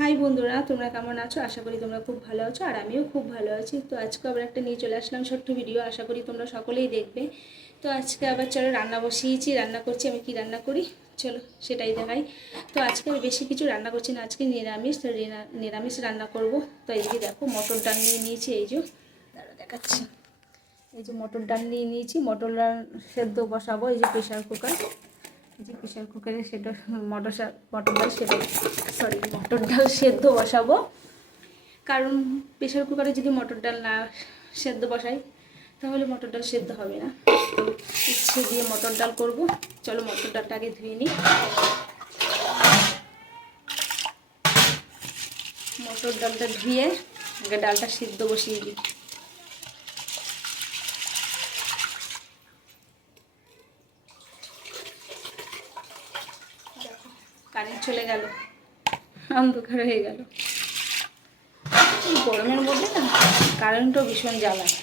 High বন্ধুরা, তোমরা কেমন আছো? আশা করি তোমরা খুব ভালো আছো আর আমিও খুব ভালো আছি। তো আজকে আবার একটা নিয়ে চলে আসলাম ছোট্ট ভিডিও, আশা করি তোমরা সকলেই দেখবে। তো আজকে আবার চলো রান্না বসিয়েছি, রান্না করছি, আমি কি রান্না করি? চলো, সেটাই দেখাই। তো আজকে আমি বেশি কিছু রান্না করছি না, আজকে নিরামিষ নিরামিষ রান্না করব। তো এইদিকে দেখো, মটর ডাল নিয়ে নিয়েছি, এই যে দাঁড়া দেখাচ্ছি। এই যে মটর ডাল নিয়ে নিয়েছি, মটর ডাল সেদ্ধ বসাবো, এই যে প্রেশার কুকার। যে প্রেশার কুকারে সেটা মটর মটর ডাল সেদ্ধ সরি মটর ডাল সেদ্ধ বসাবো। কারণ প্রেশার কুকারে যদি মটর ডাল না সেদ্ধ বসাই, তাহলে মটর ডাল সেদ্ধ হবে না। ইচ্ছে দিয়ে মটর ডাল করব। চলো মটর ডালটা আগে ধুয়ে নিই। মটর ডালটা ধুয়ে আগে ডালটা সিদ্ধ বসিয়ে দিই। চলে গেল। অন্ধকার হয়ে গেল। গরমের মধ্যে না কারেন্টও ভীষণ জ্বালায়।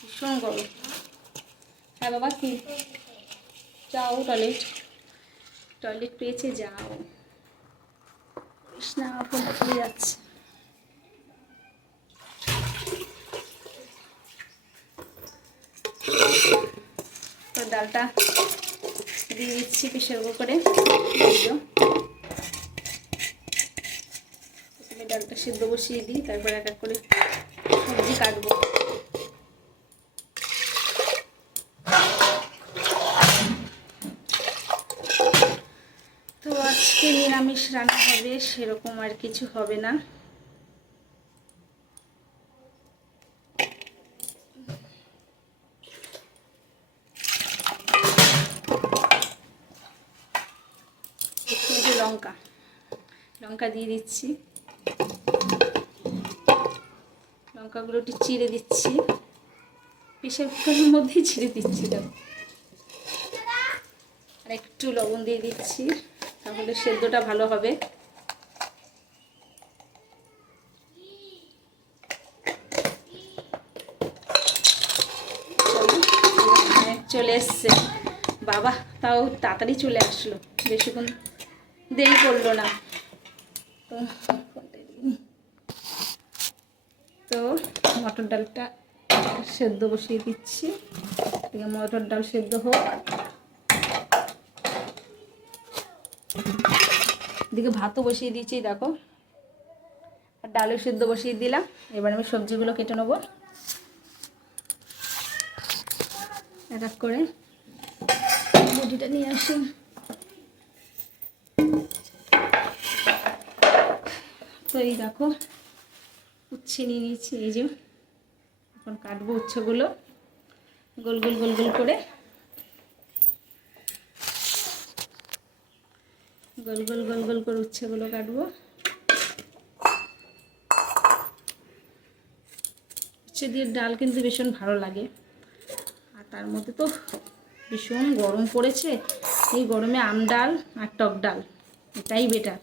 ভীষণ গরম। হ্যাঁ বাবা, কি? যাও টয়লেট টয়লেট পেয়েছে, যাও। চলে যাচ্ছে। ডালটা দিয়ে দিচ্ছি প্রেশার কুকারে। প্রথমে ডালটা সিদ্ধ বসিয়ে দিই, তারপর এক এক করে সবজি কাটবো। তো আজকে নিরামিষ রান্না হবে, সেরকম আর কিছু হবে না। একটু লঙ্কা। লঙ্কা দিয়ে দিচ্ছি। লঙ্কাগুলো একটু চিড়ে দিচ্ছি। প্রেশার কুকারের মধ্যেই ছিঁড়ে দিচ্ছি আর একটু লবণ দিয়ে দিচ্ছি, তাহলে সেদ্ধটা ভালো হবে। চলে এসছে। বাবা, তাও তাড়াতাড়ি চলে আসলো। বেশিক্ষণ দেরি করল না। তো মটর ডালটা সেদ্ধ বসিয়ে দিচ্ছি। মটর ডাল সেদ্ধ হোক। এদিকে ভাতও বসিয়ে দিয়েছি, দেখো। আর ডালও সেদ্ধ বসিয়ে দিলাম। এবার আমি সবজিগুলো কেটে নেব। এক এক করে। বটিটা নিয়ে আসি। এই দেখো, উচ্ছে নিয়ে নিয়েছি, এই যে এখন কাটবো উচ্ছেগুলো, গোল গোল গোল গোল করে। গোল গোল গোল গোল করে উচ্ছেগুলো কাটবো। উচ্ছে দিয়ে ডাল কিন্তু ভীষণ ভালো লাগে। আর তার মধ্যে তো ভীষণ গরম পড়েছে। এই গরমে আম ডাল আর টক ডাল, এটাই বেটার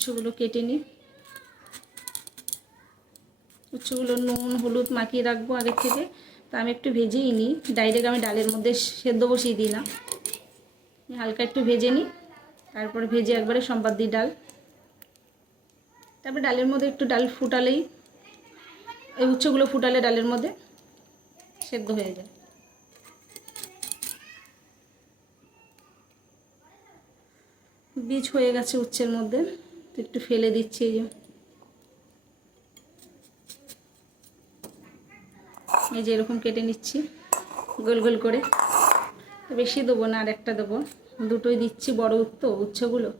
উচ্ছগুলো কেটে নিই। উচ্ছগুলো নুন, হলুদ মাখিয়ে রাখব আগের থেকে। তা আমি একটু ভেজেই নিই। ডাইরেক্ট আমি ডালের মধ্যে সেদ্ধ বসিয়ে দিই না হালকা একটু ভেজে নিই। তারপরে ভেজে একবারে সম্বাদ দিই ডাল। তারপরে ডালের মধ্যে একটু ডাল ফুটালেই, এই উচ্ছগুলো ফুটালে ডালের মধ্যে সেদ্ধ হয়ে যায়। বীজ হয়ে গেছে উচ্ছের মধ্যে। একটু ফেলে দিচ্ছি এই যে। এরকম কেটে নিচ্ছি, গোল গোল করে। বেশি দেবো না আর একটা দেবো। দুটোই দিচ্ছি বড় তো উচ্ছগুলো।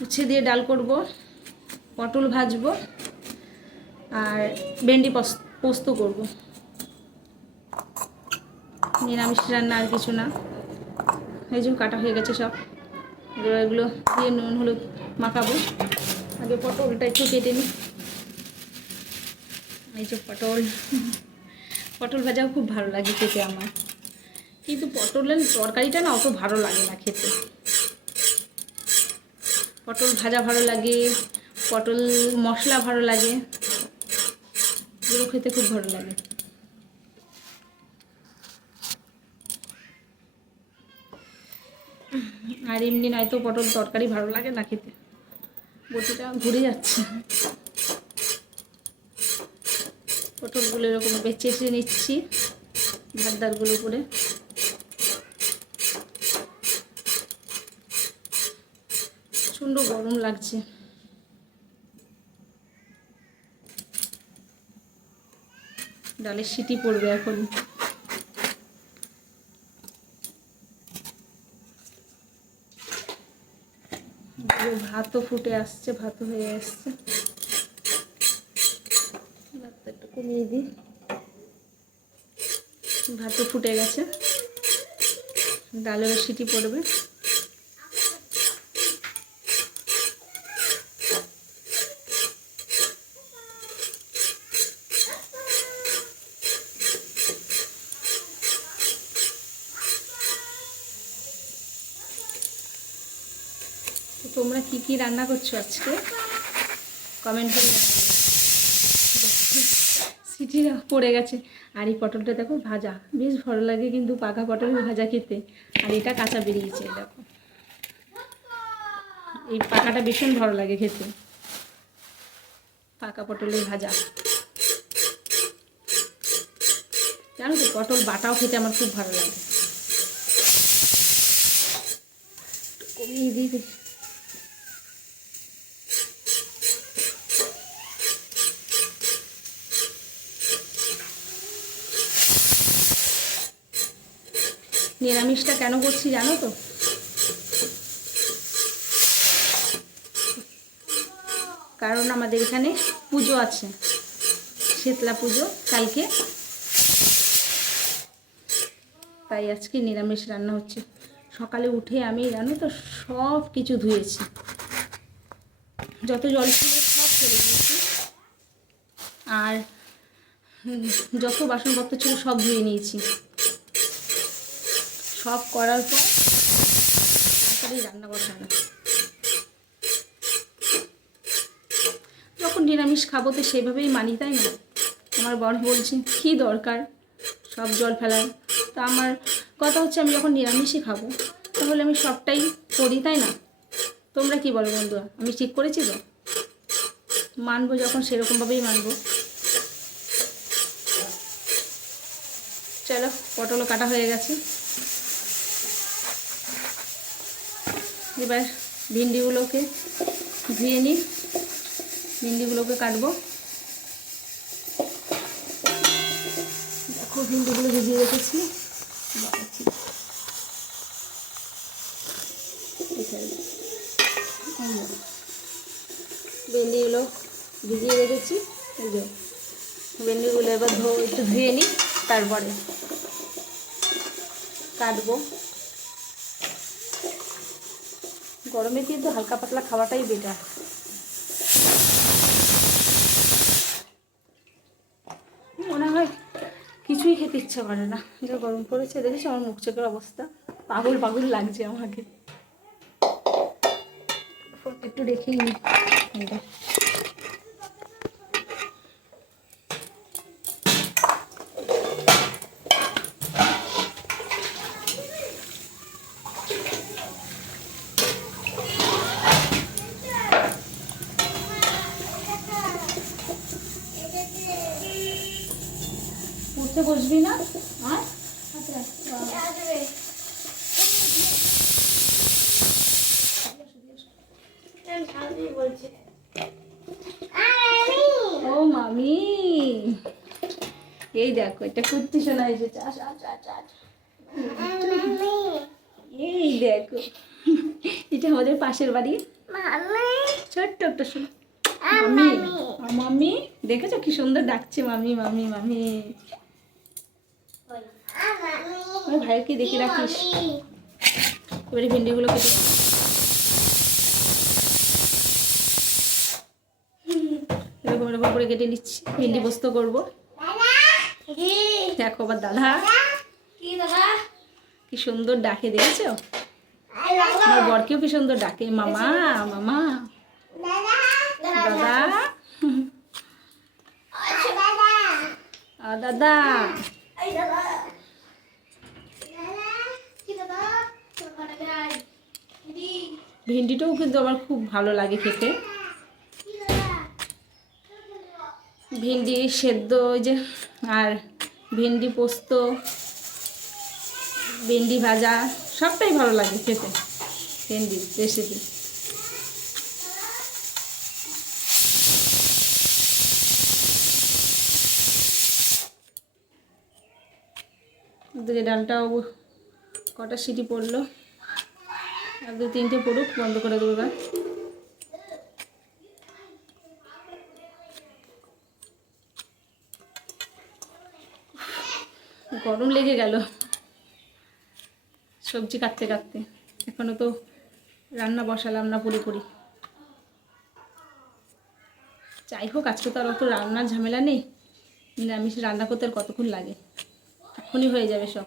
উচ্ছে দিয়ে ডাল করব, পটল ভাজবো, আর ভেন্ডি পস- পোস্ত করব। নিরামিষ রান্না আর কিছু না। এই যে কাটা হয়ে গেছে সব। এগুলো দিয়ে নুন, হলুদ মাখাবো। আগে পটলটা একটু কেটে নিই। এই যে পটল। পটল ভাজাও খুব ভালো লাগে খেতে আমার। কিন্তু পটলের তরকারিটা না অত ভালো লাগে না খেতে। পটল ভাজা ভালো লাগে, পটল মশলা ভালো লাগে। এগুলো খেতে খুব ভালো লাগে। আর এমনি নয়তো পটল তরকারি ভালো লাগে না খেতে। বটিটা ঘুরে যাচ্ছে। পটলগুলো এরকম বেছে এসে নিচ্ছি ধারদারগুলো করে প্রচণ্ড গরম লাগছে। ডালের সিটি পড়বে এখন। ভাতও ফুটে আসছে, ভাত হয়ে আসছে। ভাতটা কমিয়ে দিই। ভাতও ফুটে গেছে। ডালের সিটি পড়বে। তোমরা কি কি রান্না করছ আজকে? কমেন্ট করে সিটিরা পড়ে গেছে। আর এই পটলটা দেখো, ভাজা। বেশ ভালো লাগে কিন্তু পাকা পটল ভাজা খেতে। আর এটা কাঁচা বেরিয়েছে, দেখো। এই পাকাটা ভীষণ ভালো লাগে খেতে। পাকা পটলের ভাজা। জানো তো, পটল বাটাও খেতে আমার খুব ভালো লাগে। কমিয়ে দিই নিরামিষটা কেন করছি জানো তো? কারণ আমাদের এখানে পুজো আছে, শীতলা পুজো কালকে। তাই আজকে নিরামিষ রান্না হচ্ছে। সকালে উঠে আমি জানো তো সব কিছু ধুয়েছি। যত জল ছিল সব ফেলে দিয়েছি। আর যত বাসনপত্র ছিল সব ধুয়ে নিয়েছি। সব করার পর তাড়াতাড়ি রান্না বসানো যখন নিরামিষ খাব তো সেভাবেই মানি, তাই না? আমার বর বলছে, কী দরকার সব জল ফেলার? তা আমার কথা হচ্ছে, আমি যখন নিরামিষই খাব, তাহলে আমি সবটাই করি, তাই না? তোমরা কি বলো বন্ধুরা? আমি ঠিক করেছি তো? মানবো যখন সেরকমভাবেই মানবো। চলো, পটলও কাটা হয়ে গেছে। এবার ভিন্ডিগুলোকে ধুয়ে নিই। ভিন্ডিগুলোকে কাটবো। দেখো ভিন্ডিগুলো ভিজিয়ে রেখেছি। ভেন্ডিগুলো ভিজিয়ে রেখেছি। ভেন্ডিগুলো এবার একটু ধুয়ে নিই, তারপরে কাটবো। গরমে কিন্তু হালকা পাতলা খাওয়াটাই বেটার মনে হয় কিছুই খেতে ইচ্ছা করে না। যা গরম পড়েছে, দেখেছি আমার মুখ চোখের অবস্থা? পাগল পাগল লাগছে আমাকে। একটু রেখেই নিই ফোনটা। না? ও মামি। এই দেখো, এটা কুর্তি শোনা এসেছে। এই দেখো। এটা আমাদের পাশের বাড়ি। ছোট্ট একটা শোনো মামি, দেখেছ কি সুন্দর ডাকছে মামি মামি মামি। আমার ভাইকে দেখে রাখিস। এবারে ভেন্ডিগুলো কেটে এরকম করে কেটে নিচ্ছি। ভেন্ডি পোস্ত করব। দেখো আবার দাদা। কি সুন্দর ডাকে, দেখেছ? আমার বরকেও কি সুন্দর ডাকে। মামা মামা। দাদা। দাদা। ভেন্ডিটাও কিন্তু আমার খুব ভালো লাগে খেতে। ভেন্ডি সেদ্ধ ওই যে, আর ভেন্ডি পোস্ত, ভেন্ডি ভাজা, সবটাই ভালো লাগে খেতে ভেন্ডি রেসিপি ওদিকে ডালটাও কটা সিটি পড়ল। এক দু তিনটে পড়ুক, বন্ধ করে দেবো এবার। গরম লেগে গেল। সবজি কাটতে কাটতে। এখনও তো রান্না বসালাম না পুরোপুরি যাই হোক, আজকে তো আর অত রান্নার ঝামেলা নেই। নিরামিষ রান্না করতে আর কতক্ষণ লাগে? এখনই হয়ে যাবে সব।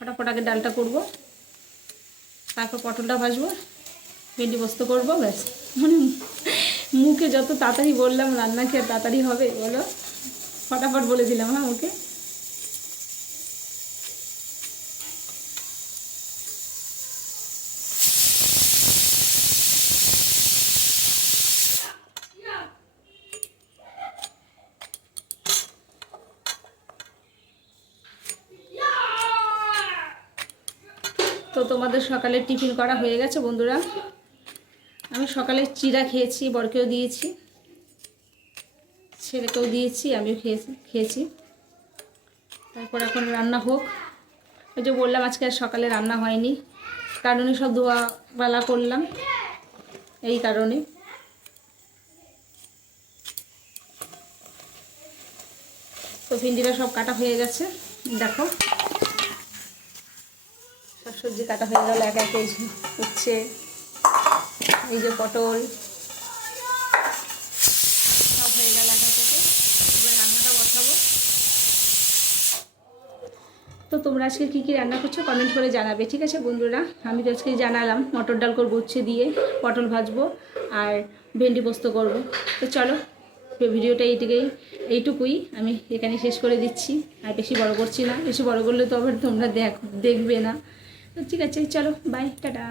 ফটাফট আগে ডালটা করব। তারপর পটলটা ভাজবো। ভেন্ডি বস্ত করব, ব্যাস। মানে মুখে যত তাড়াতাড়ি বললাম রান্না খেয়ে আর তাড়াতাড়ি হবে বলো? ফটাফট বলে দিলাম হ্যাঁ ওকে তো তোমাদের সকালে টিফিন করা হয়ে গেছে, বন্ধুরা। আমি সকালে চিরা খেয়েছি, বরকেও দিয়েছি। ছেলেকেও দিয়েছি, আমিও খেয়েছি খেয়েছি। তারপর এখন রান্না হোক। ওই যে বললাম, আজকে আর সকালে রান্না হয়নি। কারণে সব ধোয়াবেলা করলাম, এই কারণে। তো ভিন্ডিটা সব কাটা হয়ে গেছে, দেখো। সবজি কাটা হয়ে গেল, এক এক উচ্ছে, এই যে পটল, সব হয়ে গেল এক। এবার রান্নাটা বসাবো। তো তোমরা আজকে কী কী রান্না করছ কমেন্ট করে জানাবে, ঠিক আছে বন্ধুরা? আমি তো আজকে জানালাম, মটর ডাল করব উচ্ছে দিয়ে, পটল ভাজবো আর ভেন্ডি পোস্ত করব। তো চলো, ভিডিওটা এইটুকুই এইটুকুই আমি এখানে শেষ করে দিচ্ছি। আর বেশি বড় করছি না, বেশি বড় করলে তো আবার তোমরা দেখ, দেখবে না। ঠিক আছে চলো বাই টাটা।